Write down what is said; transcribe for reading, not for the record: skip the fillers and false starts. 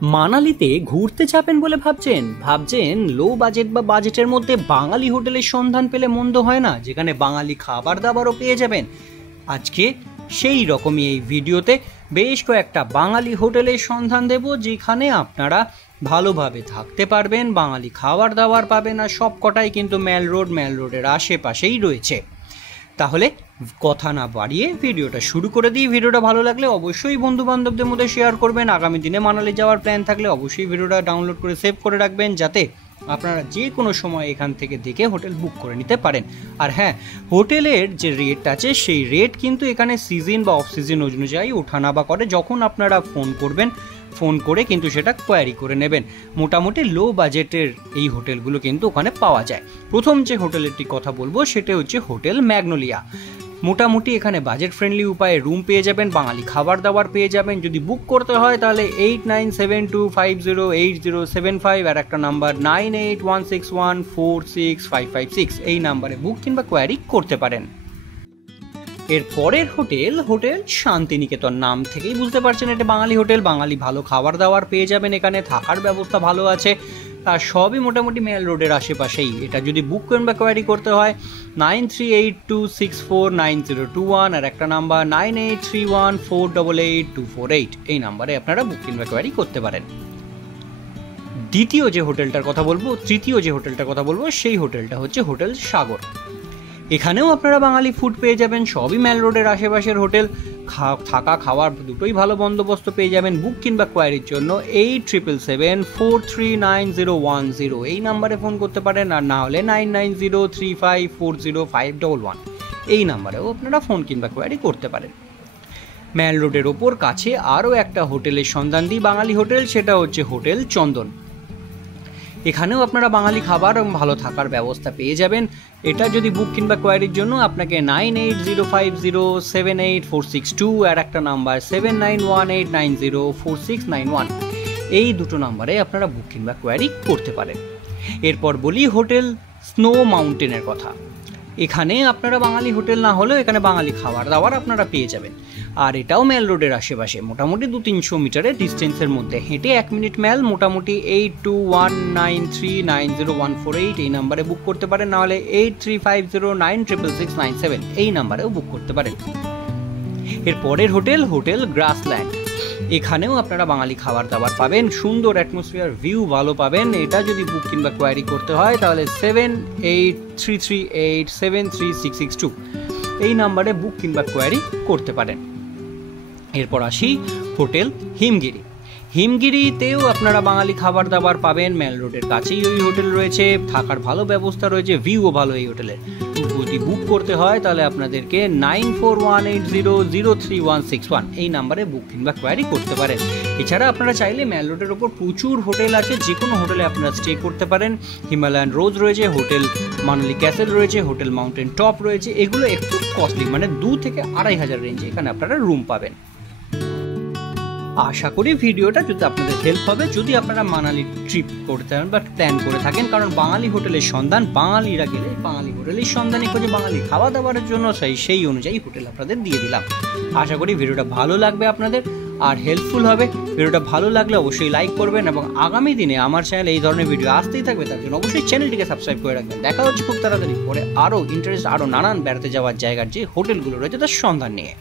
মানালিতে ঘুরতে যাবেন বলে ভাবছেন লো বাজেট বা বাজেটের মধ্যে বাঙালি হোটেলের সন্ধান পেলে মন্দ হয় না, যেখানে বাঙালি খাবার দাবারও পেয়ে যাবেন। আজকে সেই রকমই এই ভিডিওতে বেশ কয়েকটা বাঙালি হোটেলের সন্ধান দেব, যেখানে আপনারা ভালোভাবে থাকতে পারবেন, বাঙালি খাবার দাবার পাবেন, আর সব কটাই কিন্তু মেল রোডের আশেপাশেই রয়েছে। তাহলে কথা না বাড়িয়ে ভিডিওটা শুরু করে দিই। ভিডিওটা ভালো লাগলে অবশ্যই বন্ধু বান্ধবদের মধ্যে শেয়ার করবেন। আগামী দিনে মানালি যাওয়ার প্ল্যান থাকলে অবশ্যই ভিডিওটা ডাউনলোড করে সেভ করে রাখবেন, যাতে আপনারা যে কোনো সময় এখান থেকে দেখে হোটেল বুক করে নিতে পারেন। আর হ্যাঁ, হোটেলের যে রেট আছে সেই রেট কিন্তু এখানে সিজন বা অফ সিজন অনুযায়ী ওঠানামা করে। যখন আপনারা ফোন করে কিন্তু সেটা কোয়ারি করে নেবেন। মোটামুটি লো বাজেটের এই হোটেলগুলো কিন্তু ওখানে পাওয়া যায়। প্রথম যে হোটেলেরটি কথা বলবো সেটা হচ্ছে হোটেল ম্যাগনোলিয়া। মোটামুটি এখানে বাজেট ফ্রেন্ডলি উপায়ে রুম পেয়ে যাবেন, বাঙালি খাবার দাবার পেয়ে যাবেন। যদি বুক করতে হয় তাহলে 8972508075 আর একটা নাম্বার 9816146556 এই নাম্বারে বুক কিংবা কোয়ারি করতে পারেন। এর পরের হোটেল শান্তিনিকেতন। নাম থেকেই বুঝতে পারছেন এটা বাঙালি হোটেল। বাঙালি ভালো খাবার দাবার পেয়ে যাবেন, এখানে থাকার ব্যবস্থা ভালো আছে, আর সবই মোটামুটি মেল রোডের আশেপাশেই। এটা যদি বুক কিংবা কোয়ারি করতে হয় 9382649021 আর একটা নাম্বার 9831488248 এই নাম্বারে আপনারা বুক কিংবা কোয়ারি করতে পারেন। তৃতীয় যে হোটেলটার কথা বলবো সেই হোটেলটা হচ্ছে হোটেল সাগর। এখানেও আপনারা বাঙালি ফুড পেয়ে যাবেন, সবই মেল রোডের আশেপাশের হোটেল। থাকা খাওয়ার দুটোই ভালো বন্দোবস্ত পেয়ে যাবেন। বুক কিংবা কোয়ারির জন্য 8777439010 এই নাম্বারে ফোন করতে পারেন, আর না হলে 9903540511 এই নাম্বারেও আপনারা ফোন কিংবা কোয়ারি করতে পারেন। মেল রোডের ওপর কাছে আরও একটা হোটেলের সন্ধান দিই, বাঙালি হোটেল। সেটা হচ্ছে হোটেল চন্দন। এখানেও আপনারা বাঙালি খাবার এবং ভালো থাকার ব্যবস্থা পেয়ে যাবেন। এটা যদি বুক কিংবা কোয়ারির জন্য আপনাকে 9805078462 আর একটা নাম্বার 7918904691 এই দুটো নাম্বারে আপনারা বুক কিংবা কোয়ারি করতে পারেন। এরপর বলি হোটেল স্নো মাউন্টেনের কথা। এখানে আপনারা বাঙালি হোটেল না হলেও এখানে বাঙালি খাবার দাবার আপনারা পেয়ে যাবেন, আর এটাও মেল রোডের আশেপাশে, মোটামুটি 200-300 মিটারের ডিস্টেন্সের মধ্যে। হেঁটে 1 মিনিট মেল। মোটামুটি 8219390148 এই নাম্বারে বুক করতে পারেন, নাহলে 8350966697 এই নাম্বারেও বুক করতে পারেন। এর পরের হোটেল গ্রাসল্যান্ড। এখানেও আপনারা বাঙালি খাবার দাবার পাবেন, সুন্দর অ্যাটমসফিয়ার, ভিউ ভালো পাবেন। এটা যদি বুক কিংবা কোয়ারি করতে হয় তাহলে 7833873662 এই নাম্বারে বুক কিংবা কোয়ারি করতে পারেন। এরপর আসি হোটেল হিমগিরিতেও আপনারা বাঙালি খাবার দাবার পাবেন। মেল রোডের কাছেই ওই হোটেল রয়েছে, থাকার ভালো ব্যবস্থা রয়েছে, ভিউও ভালো এই হোটেলের। যদি বুক করতে হয় তাহলে আপনাদেরকে 9418003161 এই নাম্বারে বুক কিংবা কোয়ারি করতে পারেন। এছাড়া আপনারা চাইলে মেল রোডের ওপর প্রচুর হোটেল আছে, যে কোনো হোটেলে আপনারা স্টে করতে পারেন। হিমালয়ান রোজ রয়েছে, হোটেল মানালি ক্যাসেল রয়েছে, হোটেল মাউন্টেন টপ রয়েছে। এগুলো একটু কস্টলি, মানে 2 থেকে 2500 রেঞ্জে এখানে আপনারা রুম পাবেন। আশা করি ভিডিওটা যদি আপনাদের হেল্প হবে, যদি আপনারা মানালি ট্রিপ করতে পারেন বা প্ল্যান করে থাকেন। কারণ বাঙালি হোটেলের সন্ধান, বাঙালিরা গেলে বাঙালি হোটেলের সন্ধানই খোঁজে, বাঙালি খাওয়া দাওয়ার জন্য সেই অনুযায়ী হোটেল আপনাদের দিয়ে দিলাম। আশা করি ভিডিওটা ভালো লাগবে আপনাদের আর হেল্পফুল হবে। ভিডিওটা ভালো লাগলে অবশ্যই লাইক করবেন, এবং আগামী দিনে আমার চ্যানেলে এই ধরনের ভিডিও আসতেই থাকবে, তার জন্য অবশ্যই চ্যানেলটিকে সাবস্ক্রাইব করে রাখবেন। দেখা হচ্ছে খুব তাড়াতাড়ি পরে আরও নানান বেড়াতে যাওয়ার জায়গার যে হোটেলগুলো রয়েছে তার সন্ধান নিয়ে।